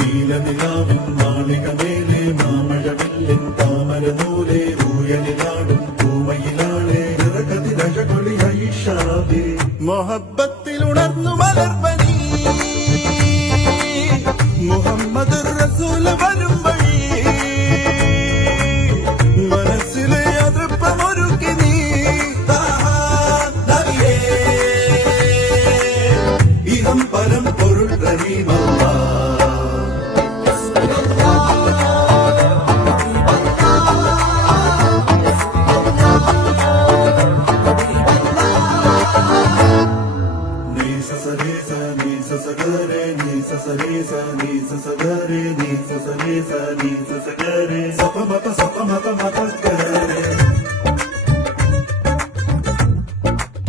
നീലനിലാവിൻ മാളികമേലെ മാമഴവില്ലിൻ താമരനൂലെ ഊയലിലാടും പൂമയിലാളെ ഷാബി മൊഹബത്തിൽ ഉണർന്നു മലർവനി മുഹമ്മദ് റസൂൽ വരും വഴി മനസ്സിലെ അതൃപ്പമൊരുക്കി നീ ഇതം പരം പൊരുൾ റഹീമല്ല ni sa sa re sa ni sa sa ga re ni sa sa re sa ni sa sa ga re sa